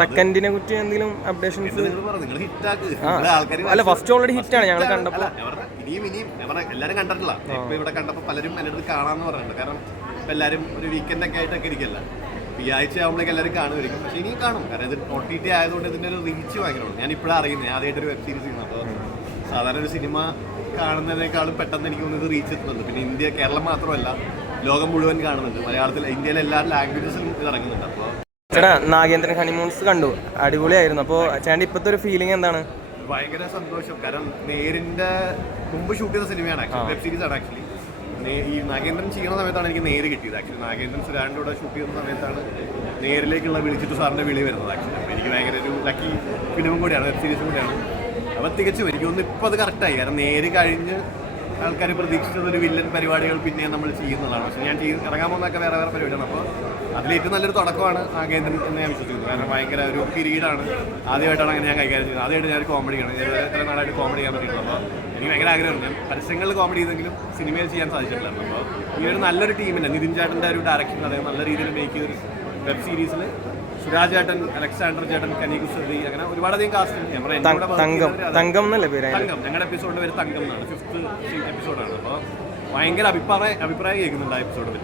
സെക്കൻഡിനെ കുറിച്ച് എന്തെങ്കിലും അപ്ഡേഷൻസ് അല്ല ഫസ്റ്റ് ഓൾറെഡി ഹിറ്റ് ആണ് ഞങ്ങൾ കണ്ടപ്പോൾ ഇനിയും ഇനിയും ഞാൻ എല്ലാവരും കണ്ടിട്ടില്ല. ഇപ്പൊ ഇവിടെ കണ്ടപ്പോൾ പലരും എന്റെ അടുത്ത് കാണാന്ന് പറയുന്നുണ്ട് കാരണം ഇപ്പൊ എല്ലാവരും ഒരു വീക്കെൻഡ് ഒക്കെ ആയിട്ടൊക്കെ ഇരിക്കല്ല. ഈ ആഴ്ച ആകുമ്പോഴേക്ക് എല്ലാവരും കാണുമായിരിക്കും. പക്ഷെ ഇനിയും കാണും. കാരണം ഇത് ഒ ടി ടി ആയതുകൊണ്ട് ഇതിന്റെ ഒരു റീച്ച് ഭയങ്കരമാണ്. ഞാൻ ഇപ്പോഴാണ് അറിയുന്നത് ആദ്യമായിട്ട് ഒരു വെബ് സീരീസ് ചെയ്യുന്നത് അപ്പോൾ സാധാരണ ഒരു സിനിമ കാണുന്നതിനേക്കാളും പെട്ടെന്ന് എനിക്ക് തോന്നുന്നത് റീച്ച് എത്തുന്നുണ്ട്. പിന്നെ ഇന്ത്യ കേരളം മാത്രമല്ല ലോകം മുഴുവൻ കാണുന്നുണ്ട്. മലയാളത്തിൽ ഇന്ത്യയിലെ എല്ലാ ലാംഗ്വേജസിലും ഇത് ഇറങ്ങുന്നുണ്ട്. അപ്പോൾ ചേട്ടാ നാഗേന്ദ്രൻ ഹണിമൂൺസ് കണ്ടു. അടിപൊളിയായിരുന്നു. അപ്പോ ചേട്ടൻ ഇപ്പോഴത്തെ ഒരു ഫീലിംഗ് എന്താണ്? ഭയങ്കര സന്തോഷം. കാരണം നേരിന്റെ മുമ്പ് ഷൂട്ട് ചെയ്ത സിനിമയാണ് ആക്ച്വലി വെബ് സീരീസ് ആണ് ആക്ച്വലി ഈ നാഗേന്ദ്രൻ ചെയ്യുന്ന സമയത്താണ് എനിക്ക് നേര് കിട്ടിയത്. ആക്ച്വലി നാഗേന്ദ്രൻ സുരാന്റെ കൂടെ ഷൂട്ട് ചെയ്യുന്ന സമയത്താണ് നേരിലേക്കുള്ള വിളിച്ചിട്ട് സാറിന്റെ വിളി വരുന്നത് ആക്ച്വലി അപ്പോൾ എനിക്ക് ഭയങ്കര ഒരു ലക്കി ഫിലിമും കൂടിയാണ് വെബ് സീരീസും കൂടിയാണ്. അപ്പോൾ തികച്ചും എനിക്കൊന്നും ഇപ്പോൾ അത് കറക്റ്റായി കാരണം നേര് കഴിഞ്ഞ് ആൾക്കാർ പ്രതീക്ഷിച്ചത് ഒരു വില്ലൻ പരിപാടികൾ പിന്നെ നമ്മൾ ചെയ്യുന്നതാണ്. പക്ഷെ ഞാൻ ചെയ്ത് ഇറങ്ങാൻ പോകുന്നതൊക്കെ വേറെ വേറെ പരിപാടിയാണ്. അപ്പോൾ അതിലേറ്റവും നല്ലൊരു തുടക്കമാണ് ആ കേന്ദ്രം എന്ന് ഞാൻ വിശ്വസിക്കുന്നു. കാരണം ഭയങ്കര ഒരു കിരീടാണ്. ആദ്യമായിട്ടാണ് അങ്ങനെ ഞാൻ കൈകാര്യം ചെയ്യുന്നത്. ആദ്യമായിട്ട് ഞാൻ കോമഡിയാണ് ഞാൻ എത്ര നാളായിട്ട് കോമഡി ചെയ്യാൻ പറ്റിയിട്ടുള്ളത് അപ്പോൾ എനിക്ക് ഭയങ്കര ആഗ്രഹമാണ് ഞാൻ പരസ്യങ്ങളിൽ കോമഡി ചെയ്തെങ്കിലും സിനിമയിൽ ചെയ്യാൻ സാധിച്ചിട്ടില്ല. അപ്പോൾ ഈ ഒരു നല്ലൊരു ടീമിന്റെ നിതിൻ ചാട്ടന്റെ ഒരു ഡയറക്ഷൻ അദ്ദേഹം നല്ല രീതിയിൽ മേക്ക് ചെയ്തൊരു വെബ് സീരീസിൽ സുരാജ് ചേട്ടൻ അലക്സാണ്ടർ ചേട്ടൻ കനി കുസൃതി അങ്ങനെ ഒരുപാടധികം കാസ്റ്റ് തങ്കം. തങ്കം എന്നല്ലേ പേര്? തങ്കം. ഞങ്ങളുടെ എപ്പിസോഡിന്റെ പേര് തങ്കം എന്നാണ്. ഫിഫ്ത്ത് എപ്പിസോഡാണ് അപ്പോൾ ഭയങ്കര അഭിപ്രായ അഭിപ്രായം കേൾക്കുന്നുണ്ട് ആ എപ്പിസോഡിൽ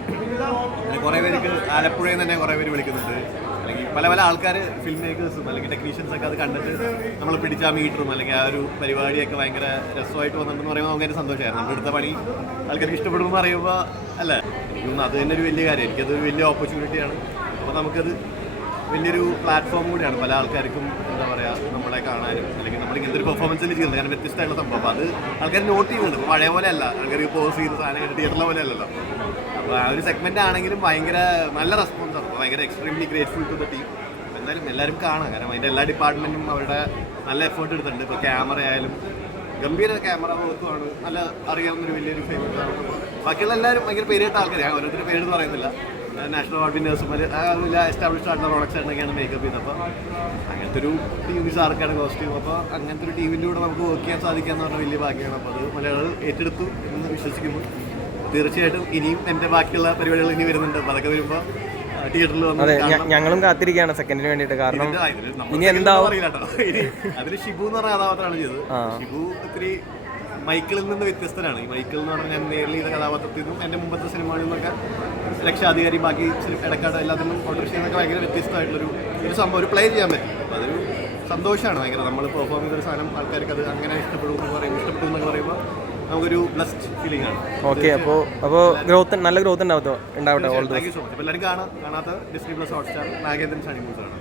പിന്നെ കുറേ പേർക്ക് ആലപ്പുഴയിൽ തന്നെ കുറേ പേര് വിളിക്കുന്നുണ്ട്. അല്ലെങ്കിൽ പല പല ആൾക്കാർ ഫിലിം മേക്കേഴ്സും അല്ലെങ്കിൽ ടെക്നീഷ്യൻസ് ഒക്കെ അത് കണ്ടിട്ട് നമ്മൾ പിടിച്ച ആ മീറ്ററും അല്ലെങ്കിൽ ആ ഒരു പരിപാടിയൊക്കെ ഭയങ്കര രസമായിട്ട് വന്നിട്ടെന്ന് പറയുമ്പോൾ ഭയങ്കര സന്തോഷമായിരുന്നു. നമ്മൾ എടുത്ത പണി ആൾക്കാർക്ക് ഇഷ്ടപ്പെടുമെന്ന് പറയുമ്പോൾ അല്ല? എനിക്ക് തോന്നുന്നു അത് തന്നെ ഒരു വലിയ കാര്യം. എനിക്കതൊരു വലിയ ഓപ്പർച്യൂണിറ്റിയാണ് അപ്പോൾ നമുക്കത് വലിയൊരു പ്ലാറ്റ്ഫോം കൂടിയാണ്. പല ആൾക്കാർക്കും എന്താ പറയുക നമ്മളെ കാണാനും അല്ലെങ്കിൽ നമ്മൾ ഇങ്ങനത്തെ ഒരു പെർഫോമൻസിൽ ചെയ്യുന്നത് കാരണം വ്യത്യസ്തമായിട്ടുള്ള സംഭവം. അത് ആൾക്കാർ നോട്ട് ചെയ്യുന്നുണ്ട്. ഇപ്പോൾ പഴയ പോലെ അല്ല. ആൾക്കാർ പോസ് ചെയ്യുന്ന സാധനം തിയേറ്ററിലെ പോലെ അല്ലല്ലോ. അപ്പോൾ ആ ഒരു സെഗ്മെന്റ് ആണെങ്കിലും ഭയങ്കര നല്ല റെസ്പോൺസ് ആണ്. ഭയങ്കര extremely grateful to the team എന്തായാലും എല്ലാവരും കാണാം. കാരണം അതിന്റെ എല്ലാ ഡിപ്പാർട്ട്മെന്റും അവരുടെ നല്ല എഫേർട്ട് എടുത്തിട്ടുണ്ട്. ഇപ്പോൾ ക്യാമറ ആയാലും ഗംഭീര ക്യാമറ വർക്കുമാണ് നല്ല അറിയാവുന്ന ഒരു വലിയൊരു ഫേമസ് ആണ് ബാക്കിയുള്ള എല്ലാവരും ഭയങ്കര പേരിട്ട ആൾക്കാർ ഞാൻ ഓരോരുത്തരും പേരെന്ന് പറയുന്നില്ല നാഷണൽ അവാർഡ് വിന്നേഴ്സും അതിൽ എസ്റ്റാബ്ലിഷ്ഡ് ആയിട്ടുള്ള പ്രൊഡക്ട്സ് ആയിട്ടൊക്കെയാണ് മേക്കപ്പ് ചെയ്യുന്നത്. അപ്പോൾ അങ്ങനത്തെ ഒരു ടീം സാർക്കാണ് കോസ്റ്റ്യൂം അപ്പോൾ അങ്ങനത്തെ ഒരു ടീമിന്റെ കൂടെ നമുക്ക് വർക്ക് ചെയ്യാൻ സാധിക്കുക എന്ന് പറഞ്ഞാൽ വലിയ ഭാഗ്യമാണ്. അപ്പോൾ അത് മലയാളികൾ ഏറ്റെടുത്തു എന്ന് വിശ്വസിക്കുന്നു. തീർച്ചയായിട്ടും ഇനിയും എന്റെ ബാക്കിയുള്ള പരിപാടികൾ ഇനി വരുന്നുണ്ട്. അപ്പോൾ അതൊക്കെ വരുമ്പോൾ തിയേറ്ററിൽ അതെ ഞങ്ങളും കാത്തിരിക്കുകയാണ് സെക്കൻഡിന് വേണ്ടിയിട്ട്. കാരണം ഇനി എന്താ? അറിയില്ല കേട്ടോ. ഷിബു എന്ന് പറഞ്ഞ കഥാപാത്രമാണ് ചെയ്തത്. ഷിബു ഇത്തിരി മൈക്കിളിൽ നിന്ന് വ്യത്യസ്തനാണ് ഈ മൈക്കിൾ എന്ന് പറഞ്ഞാൽ ഞാൻ നേരിൽ ചെയ്ത കഥാപാത്രത്തിൽ നിന്നും എന്റെ മുമ്പത്തെ സിനിമകളിൽ നിന്നൊക്കെ രക്ഷാധികാരി ബാക്കി ഇടക്കാട് എല്ലാത്തിനും ഓർഡർ എന്നൊക്കെ ഭയങ്കര വ്യത്യസ്തമായിട്ടുള്ളൊരു ഒരു സംഭവം ഒരു പ്ലേ ചെയ്യാൻ പറ്റും. അപ്പോൾ അതൊരു സന്തോഷമാണ് ഭയങ്കര. നമ്മൾ പെർഫോം ചെയ്തൊരു സാധനം ആൾക്കാർക്ക് അത് അങ്ങനെ ഇഷ്ടപ്പെടും എന്ന് പറയും ഇഷ്ടപ്പെടും എന്നൊക്കെ പറയുമ്പോൾ നമുക്കൊരു ബ്ലസ്റ്റ് ഫീലിംഗ് ആണ്. ഓക്കെ അപ്പോൾ അപ്പോൾ ഗ്രോത്ത് നല്ല ഗ്രോത്ത് ഉണ്ടാവും ഉണ്ടാവട്ടെ all thank you so much എല്ലാവരും കാണാം കാണാത്ത ഡിസ്നി പ്ലസ് ഹോട്ട്സ്റ്റാർ നാഗേന്ദ്രൻ ഷണിമൂസാണ്